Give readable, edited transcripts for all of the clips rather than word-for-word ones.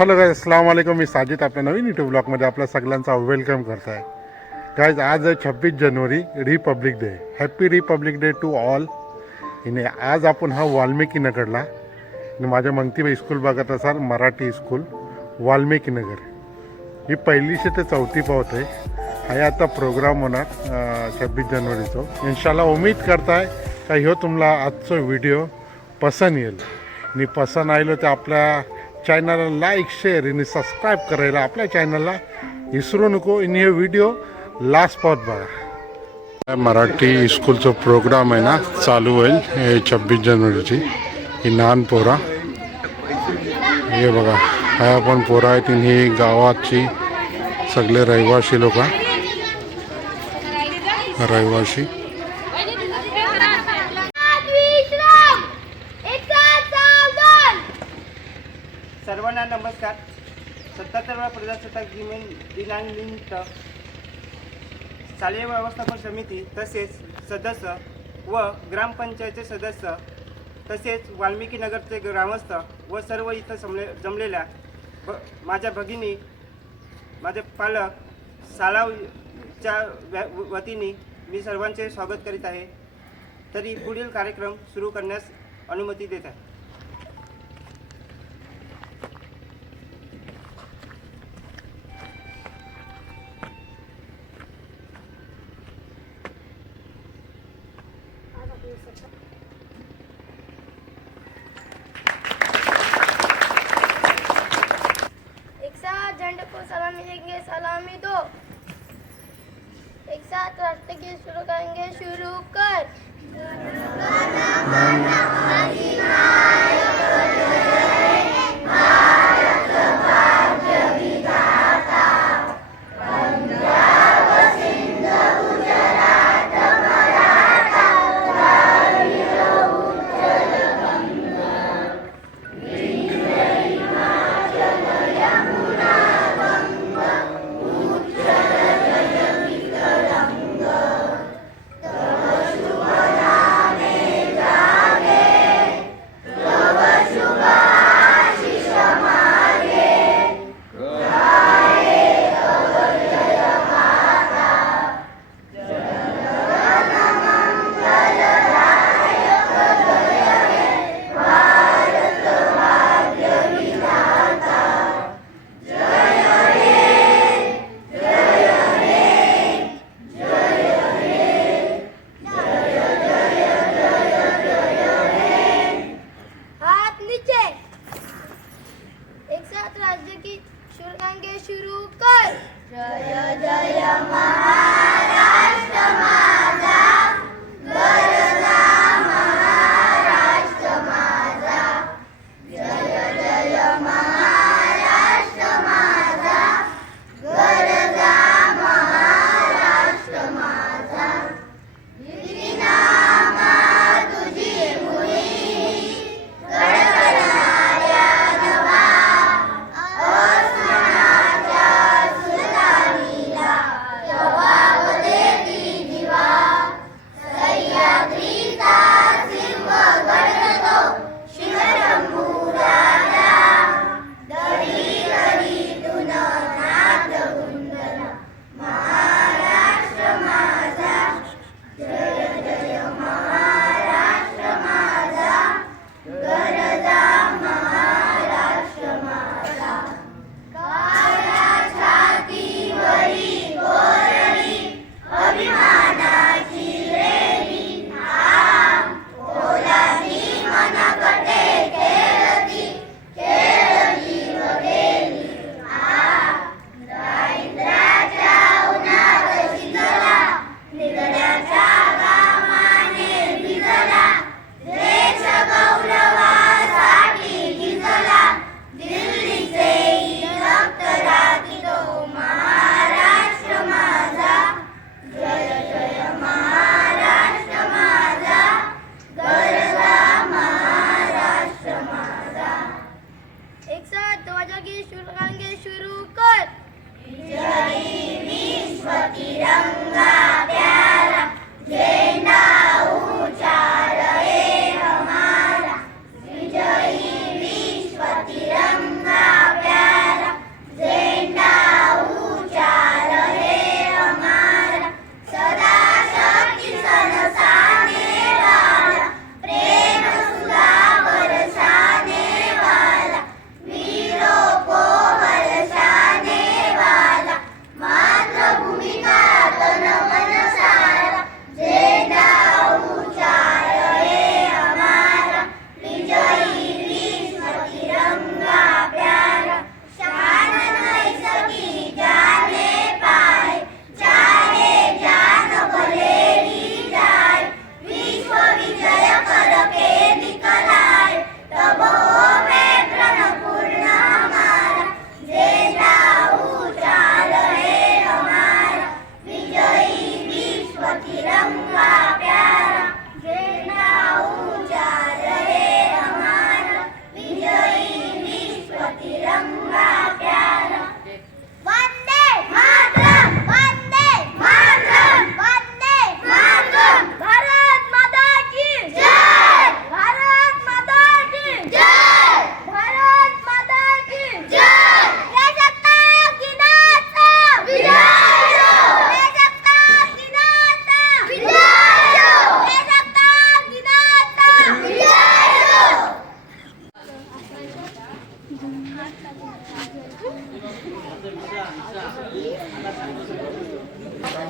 Hello guys, अस्सलाम वालेकुम. मी साजिद आपल्या नवीन यूट्यूब ब्लॉगमध्ये आपल्या सगळ्यांचा वेलकम करत आहे. गाइस, आज आहे 26 जानेवारी, republic day. Happy republic day to all. इने आज आपण हा वाल्मिकी नगरला आणि माझ्या मंगतीबाई स्कूल बघत असाल, मराठी स्कूल वाल्मिकी नगर. ही पहिलीशी ते चौथी पावत आहे. हा आता प्रोग्राम होणार 26 जानेवारीचा. इन्शाल्लाह उम्मीद करताय का ह्यो तुम्हाला आजचा व्हिडिओ पसंत येईल. आणि पसंत आलो तर आपल्या चॅनलला लाईक, शेअर आणि सबस्क्राईब करायला आपल्या चॅनलला विसरू नको. आणि हे व्हिडिओ लास्ट पाहत बघा. मराठी स्कूलचा प्रोग्राम आहे ना, चालू होईल हे 26 जानेवारीची. ही लहान पोरा हे बघा, हा पण पोरा आहेत. ही गावाची सगळे रहिवासी लोक, रहिवासी. सर्वांना नमस्कार. 77वा प्रजासत्ताक दिनानिमित्त शालेय व्यवस्थापन समिती तसेच सदस्य व ग्रामपंचायतचे सदस्य तसेच वाल्मिकी नगरचे ग्रामस्थ व सर्व इथं जमलेल्या माझ्या भगिनी, माझे पालक, शाळाच्या वतीने मी सर्वांचे स्वागत करीत आहे. तरी पुढील कार्यक्रम सुरू करण्यास अनुमती देत आहे. एक साथ झंडे को सलामी देंगे, सलामी दो. एक साथ राष्ट्रगीत शुरू करेंगे, शुरू कर.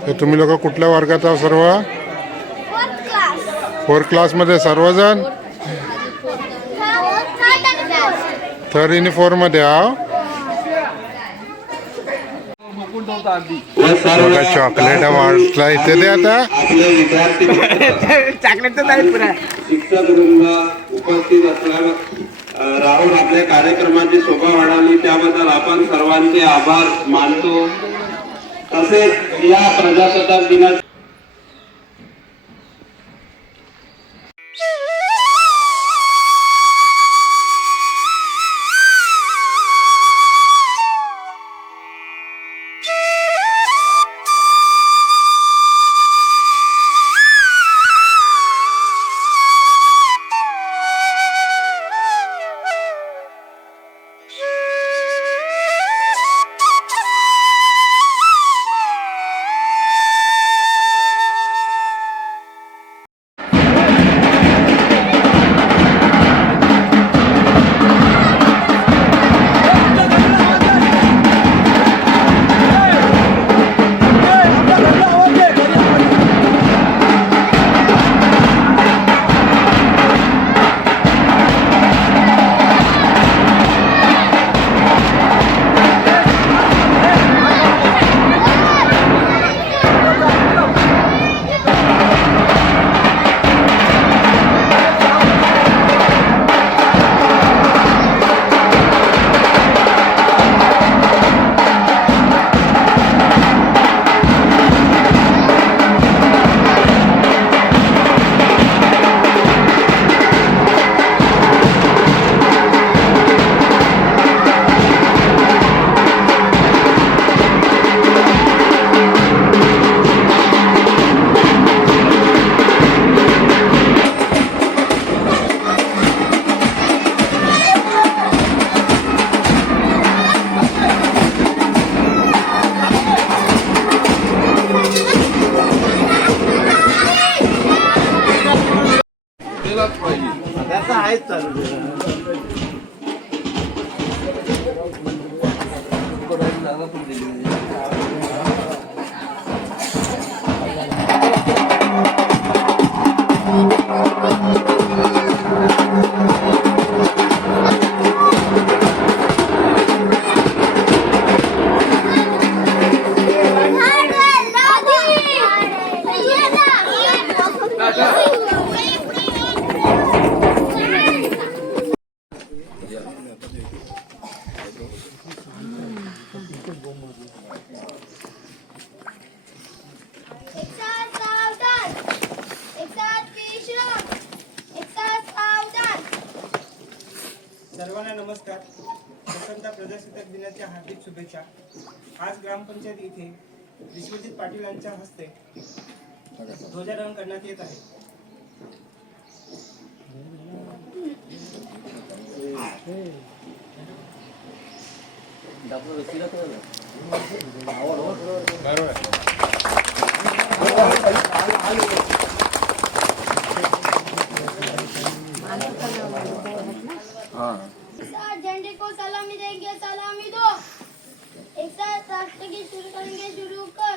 तर तुम्ही लोक कुठल्या वर्गात आहात सर्व? Fourth class. 4th क्लासमध्ये सर्वजण? थर्ड आणि 4 मध्ये आहो. बघा चॉकलेट वाटला इथे दे आता. चॉकलेट तर नाही पुरा. शिक्षक वृंद उपस्थित असल्यावर राहुल आपल्या कार्यक्रमाची शोभा वाढवली त्याबद्दल आपण सर्वांचे आभार मानतो. तसेच या प्रजासत्ताक दिनाच्या सर्वांना नमस्कार. वसंता प्रजासत्ताक दिनाच्या हार्दिक शुभेच्छा. आज ग्रामपंचायत इथे विश्वजित पाटील यांच्या हस्ते ध्वजारोहण करण्यात येत आहे. झंडे को सलामी देंगे सलामी दो. एक साथ राष्ट्रगीत शुरू करेंगे शुरू कर.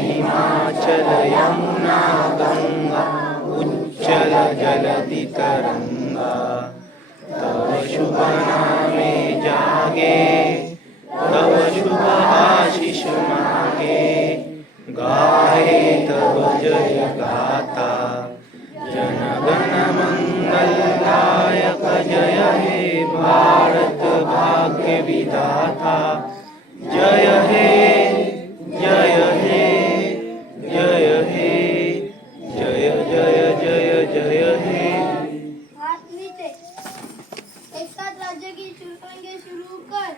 हिमाचल यमुना गंगा उच्चल जलधि तरंगा तव शुभ नामे जागे तव शुभ आशीष मागे गाहे तव जय गाथा जनगण मंगलदायक जय हे भारत भाग्य विधाता जय हे जय हे जय हे जय जय जय जय हे. हाथ नीचे. एक साथ राज्य गीत शुरू करेंगे शुरू कर.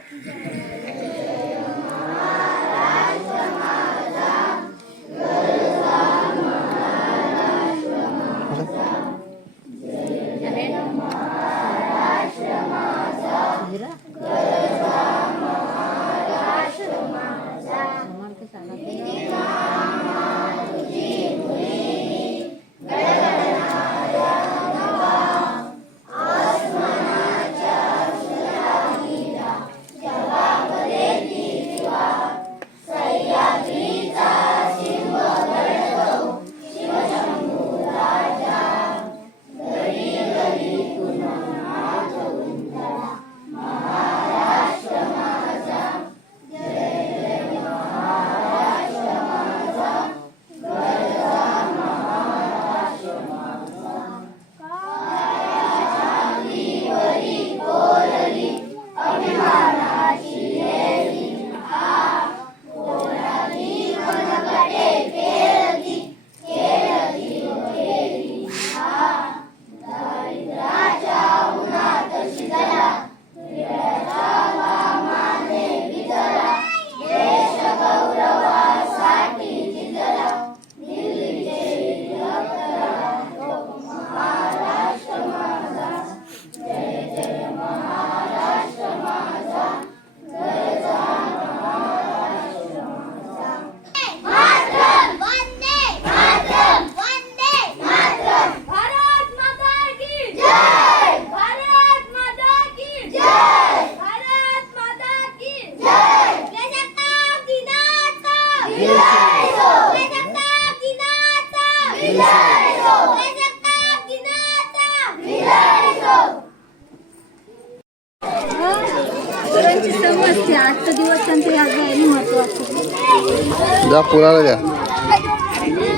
सगळ्यांची समजते आजचा दिवस त्यांच्या याद आहे महत्वाचं. जा पुराला द्या.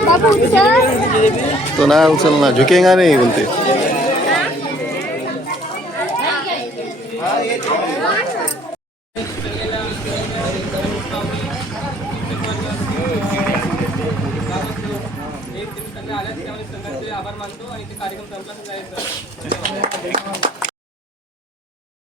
बाबू उचल. तो नाही उचलणार, झुकेगा नाही बोलते. आभार मानतो आणि ते कार्यक्रम संपला